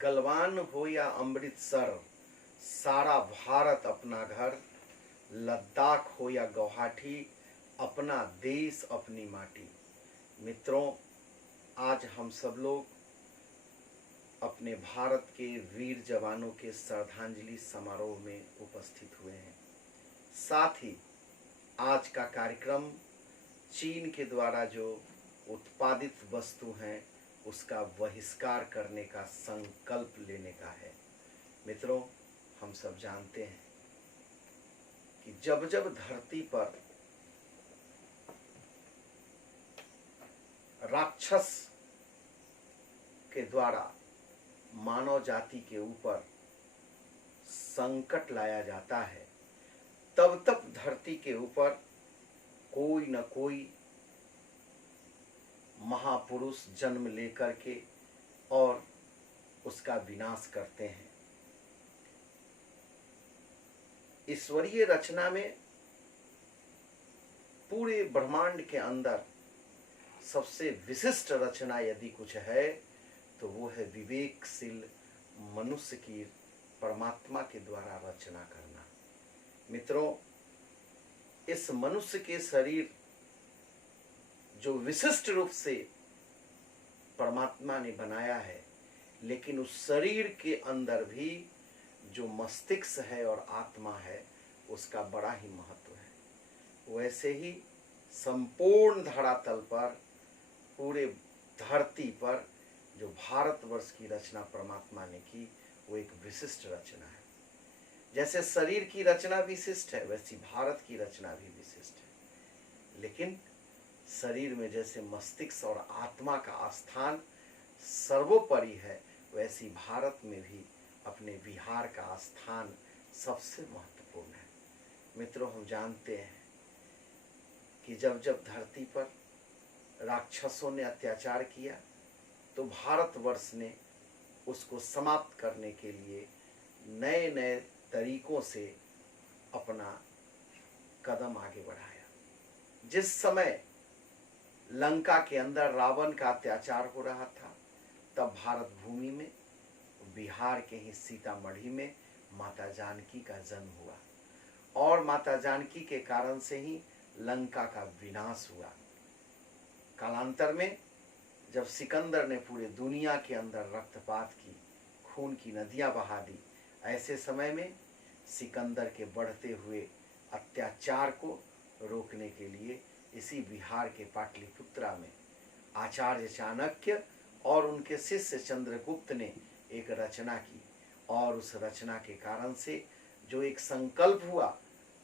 गलवान हो या अमृतसर, सारा भारत अपना घर। लद्दाख हो या गुवाहाटी, अपना देश अपनी माटी। मित्रों, आज हम सब लोग अपने भारत के वीर जवानों के श्रद्धांजलि समारोह में उपस्थित हुए हैं। साथ ही आज का कार्यक्रम चीन के द्वारा जो उत्पादित वस्तु हैं उसका बहिष्कार करने का संकल्प लेने का है। मित्रों, हम सब जानते हैं कि जब जब धरती पर राक्षस के द्वारा मानव जाति के ऊपर संकट लाया जाता है, तब तब धरती के ऊपर कोई न कोई महापुरुष जन्म लेकर के और उसका विनाश करते हैं। ईश्वरीय रचना में पूरे ब्रह्मांड के अंदर सबसे विशिष्ट रचना यदि कुछ है तो वो है विवेकशील मनुष्य की परमात्मा के द्वारा रचना करना। मित्रों, इस मनुष्य के शरीर जो विशिष्ट रूप से परमात्मा ने बनाया है, लेकिन उस शरीर के अंदर भी जो मस्तिष्क है और आत्मा है उसका बड़ा ही महत्व है। वैसे ही संपूर्ण धरातल पर, पूरे धरती पर जो भारतवर्ष की रचना परमात्मा ने की वो एक विशिष्ट रचना है। जैसे शरीर की रचना विशिष्ट है, वैसी भारत की रचना भी विशिष्ट है। लेकिन शरीर में जैसे मस्तिष्क और आत्मा का स्थान सर्वोपरि है, वैसी भारत में भी अपने बिहार का स्थान सबसे महत्वपूर्ण है। मित्रों, हम जानते हैं कि जब जब धरती पर राक्षसों ने अत्याचार किया तो भारतवर्ष ने उसको समाप्त करने के लिए नए नए तरीकों से अपना कदम आगे बढ़ाया। जिस समय लंका के अंदर रावण का अत्याचार हो रहा था, तब भारत भूमि में बिहार के ही सीतामढ़ी में माता जानकी का जन्म हुआ और माता जानकी के कारण से ही लंका का विनाश हुआ। कालांतर में जब सिकंदर ने पूरे दुनिया के अंदर रक्तपात की, खून की नदियां बहा दी, ऐसे समय में सिकंदर के बढ़ते हुए अत्याचार को रोकने के लिए इसी बिहार के पाटलिपुत्रा में आचार्य चाणक्य और उनके शिष्य चंद्रगुप्त ने एक रचना की और उस रचना के कारण से जो एक संकल्प हुआ,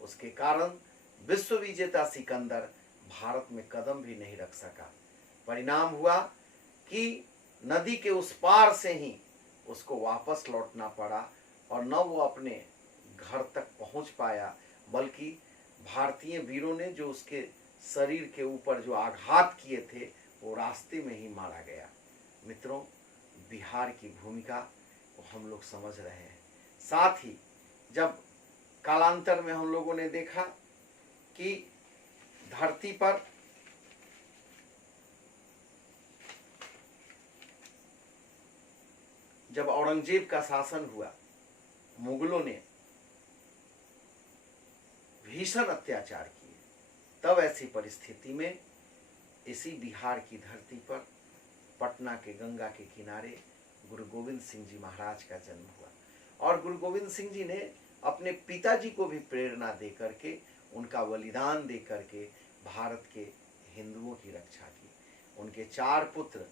उसके कारण विश्व विजेता सिकंदर भारत में कदम भी नहीं रख सका। परिणाम हुआ कि नदी के उस पार से ही उसको वापस लौटना पड़ा और न वो अपने घर तक पहुंच पाया, बल्कि भारतीय वीरों ने जो उसके शरीर के ऊपर जो आघात किए थे वो रास्ते में ही मारा गया। मित्रों, बिहार की भूमिका को हम लोग समझ रहे हैं। साथ ही जब कालांतर में हम लोगों ने देखा कि धरती पर जब औरंगजेब का शासन हुआ, मुगलों ने भीषण अत्याचार किए, तब ऐसी परिस्थिति में इसी बिहार की धरती पर पटना के गंगा के किनारे गुरु गोविंद सिंह जी महाराज का जन्म हुआ और गुरु गोविंद सिंह जी ने अपने पिताजी को भी प्रेरणा दे करके, उनका बलिदान दे करके भारत के हिंदुओं की रक्षा की। उनके 4 पुत्र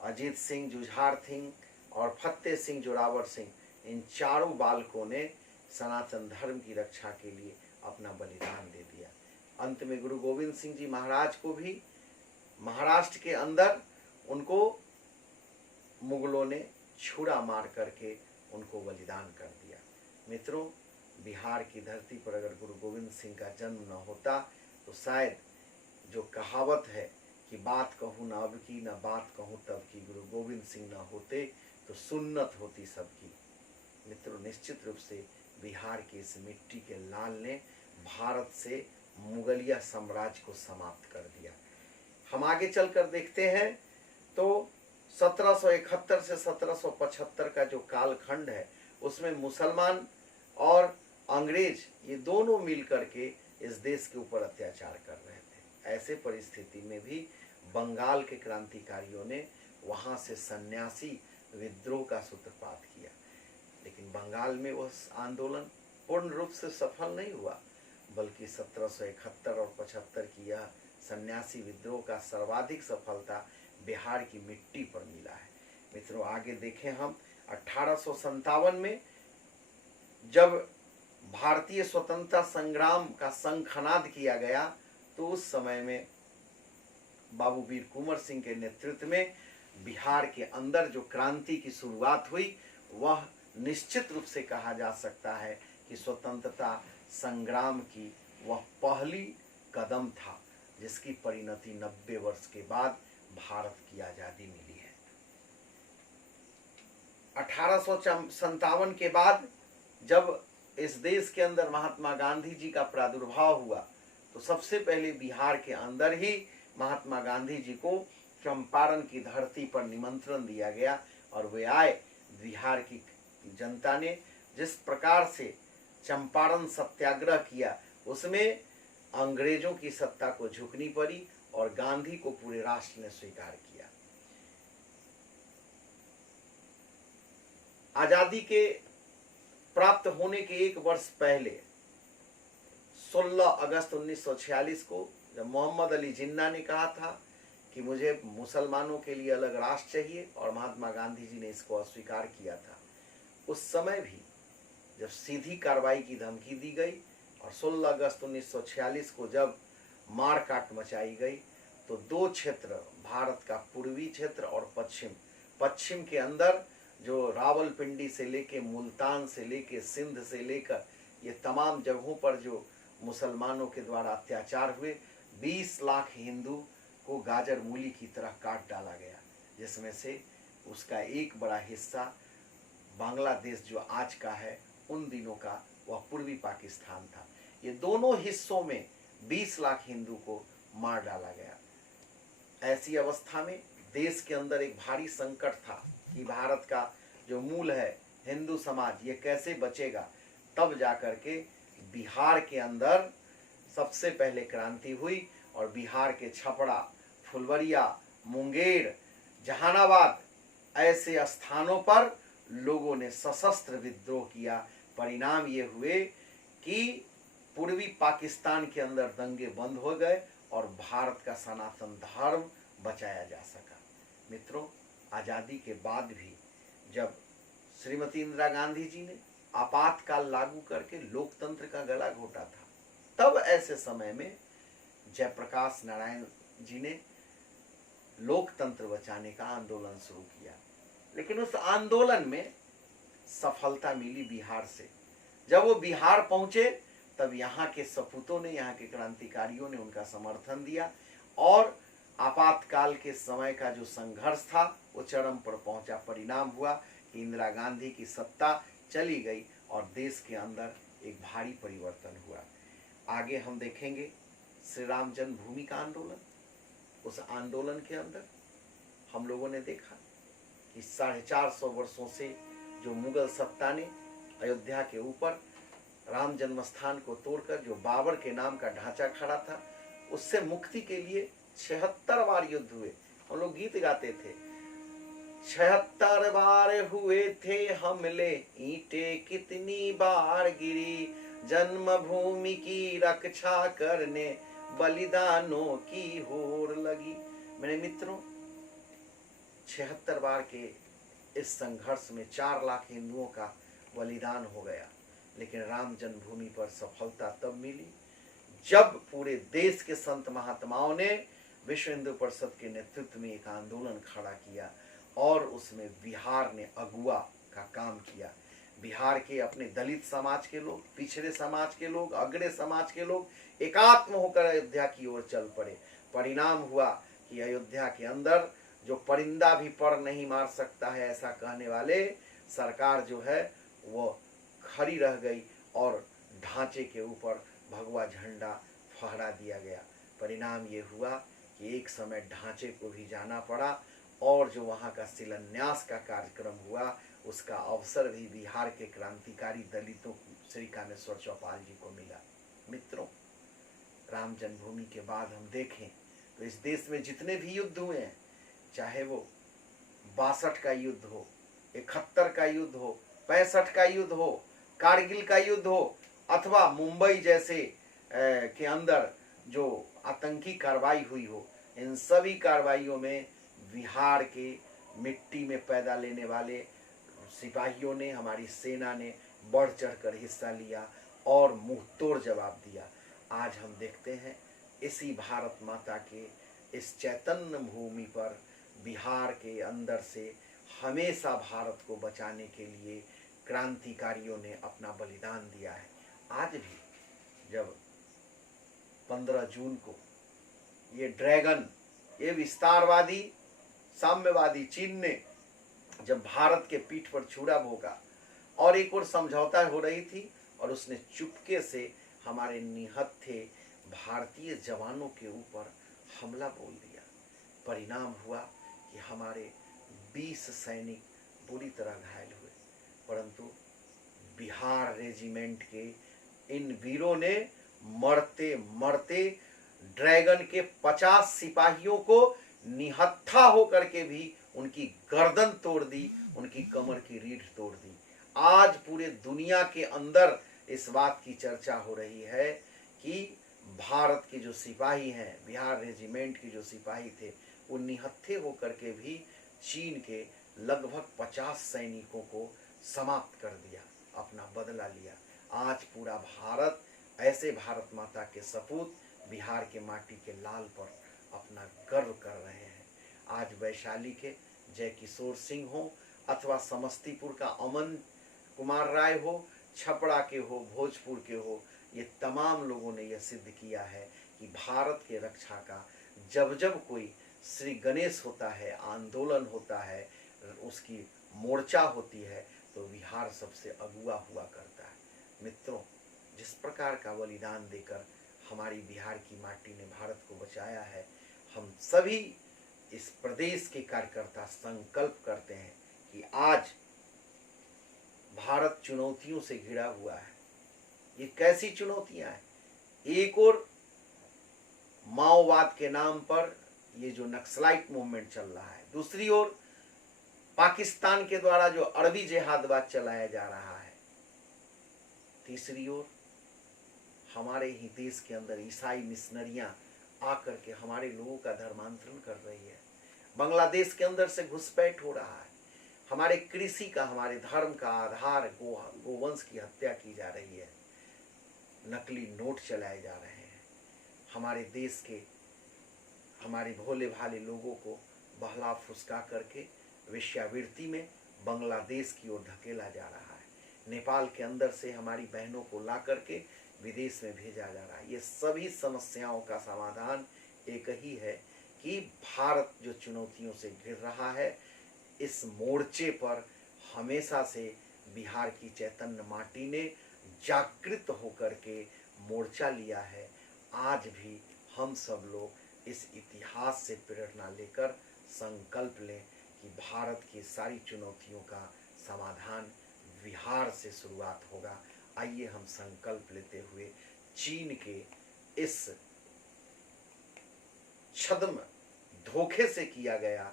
अजीत सिंह, जुझार सिंह और फतेह सिंह जोरावर सिंह, इन चारों बालकों ने सनातन धर्म की रक्षा के लिए अपना बलिदान दे दिया। अंत में गुरु गोविंद सिंह जी महाराज को भी महाराष्ट्र के अंदर उनको मुगलों ने छुरा मार करके उनको बलिदान कर दिया। मित्रों, बिहार की धरती पर अगर गुरु गोविंद सिंह का जन्म न होता तो शायद जो कहावत है कि बात कहूँ न अब की, न बात कहूँ तब की, गुरु गोविंद सिंह न होते तो सुन्नत होती सबकी। मित्रों, निश्चित रूप से बिहार की इस मिट्टी के लाल ने भारत से मुगलिया साम्राज्य को समाप्त कर दिया। हम आगे चलकर देखते हैं तो 1771 से 1775 का जो कालखंड है उसमें मुसलमान और अंग्रेज ये दोनों मिलकर के इस देश के ऊपर अत्याचार कर रहे थे। ऐसे परिस्थिति में भी बंगाल के क्रांतिकारियों ने वहां से सन्यासी विद्रोह का सूत्रपात किया, लेकिन बंगाल में वह आंदोलन पूर्ण रूप से सफल नहीं हुआ, बल्कि 1771 और 75 की यह सन्यासी विद्रोह का सर्वाधिक सफलता बिहार की मिट्टी पर मिला है। मित्रों, आगे देखें हम 1857 में जब भारतीय स्वतंत्रता संग्राम का शंखनाद किया गया, तो उस समय में बाबू वीर कुंवर सिंह के नेतृत्व में बिहार के अंदर जो क्रांति की शुरुआत हुई वह निश्चित रूप से कहा जा सकता है कि स्वतंत्रता संग्राम की वह पहली कदम था, जिसकी परिणति 90 वर्ष के बाद भारत की आजादी मिली है। 1857 के बाद जब इस देश के अंदर महात्मा गांधी जी का प्रादुर्भाव हुआ, तो सबसे पहले बिहार के अंदर ही महात्मा गांधी जी को चंपारण की धरती पर निमंत्रण दिया गया और वे आए। बिहार की जनता ने जिस प्रकार से चंपारण सत्याग्रह किया, उसमें अंग्रेजों की सत्ता को झुकनी पड़ी और गांधी को पूरे राष्ट्र ने स्वीकार किया। आजादी के प्राप्त होने के एक वर्ष पहले 16 अगस्त 1946 को जब मोहम्मद अली जिन्ना ने कहा था कि मुझे मुसलमानों के लिए अलग राष्ट्र चाहिए और महात्मा गांधी जी ने इसको अस्वीकार किया था, उस समय भी जब सीधी कार्रवाई की धमकी दी गई और 16 अगस्त 1946 को जब मार काट मचाई गई, तो दो क्षेत्र, भारत का पूर्वी क्षेत्र और पश्चिम के अंदर जो रावलपिंडी से लेके मुल्तान से लेके सिंध से लेकर ये तमाम जगहों पर जो मुसलमानों के द्वारा अत्याचार हुए, 20 लाख हिंदू को गाजर मूली की तरह काट डाला गया, जिसमें से उसका एक बड़ा हिस्सा बांग्लादेश जो आज का है, उन दिनों का वह पूर्वी पाकिस्तान था। ये दोनों हिस्सों में 20 लाख हिंदू को मार डाला गया। ऐसी अवस्था में देश के अंदर एक भारी संकट था कि भारत का जो मूल है हिंदू समाज, ये कैसे बचेगा। तब जाकर के बिहार के अंदर सबसे पहले क्रांति हुई और बिहार के छपरा, फुलवरिया, मुंगेर, जहानाबाद ऐसे स्थानों पर लोगों ने सशस्त्र विद्रोह किया। परिणाम ये हुए कि पूर्वी पाकिस्तान के अंदर दंगे बंद हो गए और भारत का सनातन धर्म बचाया जा सका। मित्रों, आज़ादी के बाद भी जब श्रीमती इंदिरा गांधी जी ने आपातकाल लागू करके लोकतंत्र का गला घोटा था, तब ऐसे समय में जयप्रकाश नारायण जी ने लोकतंत्र बचाने का आंदोलन शुरू किया, लेकिन उस आंदोलन में सफलता मिली बिहार से। जब वो बिहार पहुंचे तब यहाँ के सपूतों ने, यहाँ के क्रांतिकारियों ने उनका समर्थन दिया और आपातकाल के समय का जो संघर्ष था वो चरम पर पहुंचा। परिणाम हुआ कि इंदिरा गांधी की सत्ता चली गई और देश के अंदर एक भारी परिवर्तन हुआ। आगे हम देखेंगे श्री राम जन्मभूमि का आंदोलन। उस आंदोलन के अंदर हम लोगों ने देखा कि 450 वर्षों से जो मुगल सत्ता ने अयोध्या के ऊपर राम जन्मस्थान को तोड़कर जो बाबर के नाम का ढांचा खड़ा था, उससे मुक्ति के लिए 76 बार युद्ध हुए। हम लोग गीत गाते थे, 76 बार हुए थे हमले, ईंटें कितनी बार गिरी, जन्मभूमि की रक्षा करने बलिदानों की होड़ लगी। मेरे मित्रों, 76 बार के इस संघर्ष में 4 लाख हिंदुओं का बलिदान हो गया, लेकिन राम जन्मभूमि पर सफलता तब मिली जब पूरे देश के संत महात्माओं ने विश्व हिंदू परिषद के नेतृत्व में एक आंदोलन खड़ा किया और उसमें बिहार ने अगुवा का काम किया। बिहार के अपने दलित समाज के लोग, पिछड़े समाज के लोग, अग्रणी समाज के लोग एकात्म होकर अयोध्या की ओर चल पड़े। परिणाम हुआ कि अयोध्या के अंदर जो परिंदा भी पर नहीं मार सकता है ऐसा कहने वाले सरकार जो है वो खड़ी रह गई और ढांचे के ऊपर भगवा झंडा फहरा दिया गया। परिणाम ये हुआ कि एक समय ढांचे को भी जाना पड़ा और जो वहाँ का शिलान्यास का कार्यक्रम हुआ, उसका अवसर भी बिहार के क्रांतिकारी दलितों श्री कामेश्वर चौपाल जी को मिला। मित्रों, राम जन्मभूमि के बाद हम देखें तो इस देश में जितने भी युद्ध हुए हैं, चाहे वो 62 का युद्ध हो, 71 का युद्ध हो, 65 का युद्ध हो, कारगिल का युद्ध हो, अथवा मुंबई जैसे के अंदर जो आतंकी कार्रवाई हुई हो, इन सभी कार्रवाइयों में बिहार के मिट्टी में पैदा लेने वाले सिपाहियों ने, हमारी सेना ने बढ़ चढ़कर हिस्सा लिया और मुंह तोड़ जवाब दिया। आज हम देखते हैं इसी भारत माता के इस चैतन्य भूमि पर बिहार के अंदर से हमेशा भारत को बचाने के लिए क्रांतिकारियों ने अपना बलिदान दिया है। आज भी जब 15 जून को ये ड्रैगन, ये विस्तारवादी साम्यवादी चीन ने जब भारत के पीठ पर छुरा भोगा और एक और समझौता हो रही थी और उसने चुपके से हमारे निहत्थे भारतीय जवानों के ऊपर हमला बोल दिया, परिणाम हुआ कि हमारे 20 सैनिक बुरी तरह घायल हुए। परंतु बिहार रेजिमेंट के इन वीरों ने मरते मरते ड्रैगन के 50 सिपाहियों को निहत्था होकर के भी उनकी गर्दन तोड़ दी, उनकी कमर की रीढ़ तोड़ दी। आज पूरे दुनिया के अंदर इस बात की चर्चा हो रही है कि भारत के जो सिपाही हैं, बिहार रेजिमेंट के जो सिपाही थे, वो निहत्थे होकर के भी चीन के लगभग 50 सैनिकों को समाप्त कर दिया, अपना बदला लिया। आज पूरा भारत ऐसे भारत माता के सपूत बिहार के माटी के लाल पर अपना गर्व कर रहे हैं। आज वैशाली के जय किशोर सिंह हो अथवा समस्तीपुर का अमन कुमार राय हो, छपरा के हो, भोजपुर के हो, ये तमाम लोगों ने यह सिद्ध किया है कि भारत के रक्षा का जब जब कोई श्री गणेश होता है, आंदोलन होता है, उसकी मोर्चा होती है, तो बिहार सबसे अगुआ हुआ करता है। मित्रों, जिस प्रकार का बलिदान देकर हमारी बिहार की माटी ने भारत को बचाया है, हम सभी इस प्रदेश के कार्यकर्ता संकल्प करते हैं कि आज भारत चुनौतियों से घिरा हुआ है। ये कैसी चुनौतियां हैं? एक और माओवाद के नाम पर ये जो नक्सलाइट मूवमेंट चल रहा है, दूसरी ओर पाकिस्तान के द्वारा जो अरबी जिहादवाद चलाया जा रहा है, तीसरी ओर हमारे ही देश के अंदर ईसाई मिशनरियां आकर के हमारे लोगों का धर्मांतरण कर रही है। बांग्लादेश के अंदर से घुसपैठ हो रहा है। हमारे कृषि का, हमारे धर्म का आधार गोवंश की हत्या की जा रही है। नकली नोट चलाए जा रहे हैं। हमारे देश के, हमारे भोले भाले लोगों को बहला फुसका करके वेश्यावृत्ति में बांग्लादेश की ओर धकेला जा रहा है। नेपाल के अंदर से हमारी बहनों को ला करके विदेश में भेजा जा रहा है। ये सभी समस्याओं का समाधान एक ही है कि भारत जो चुनौतियों से घिर रहा है, इस मोर्चे पर हमेशा से बिहार की चैतन्य माटी ने जागृत होकर के मोर्चा लिया है। आज भी हम सब लोग इस इतिहास से प्रेरणा लेकर संकल्प लें कि भारत की सारी चुनौतियों का समाधान बिहार से शुरुआत होगा। आइए हम संकल्प लेते हुए चीन के इस छद्म धोखे से किया गया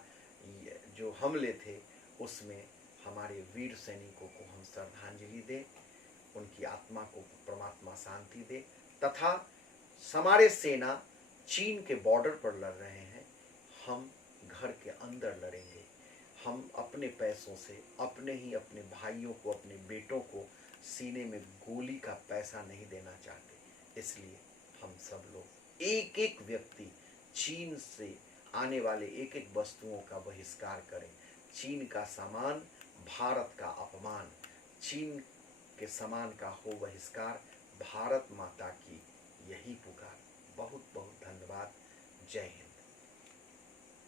जो हमले थे, उसमें हमारे वीर सैनिकों को हम श्रद्धांजलि दें, उनकी आत्मा को परमात्मा शांति दे, तथा हमारे सेना चीन के बॉर्डर पर लड़ रहे हैं, हम घर के अंदर लड़ेंगे। हम अपने पैसों से अपने भाइयों को, अपने बेटों को सीने में गोली का पैसा नहीं देना चाहते। इसलिए हम सब लोग, एक एक व्यक्ति चीन से आने वाले एक एक वस्तुओं का बहिष्कार करें। चीन का सामान भारत का अपमान, चीन के सामान का हो बहिष्कार। भारत माता की यही पुकार। बहुत बहुत धन्यवाद। जय हिंद।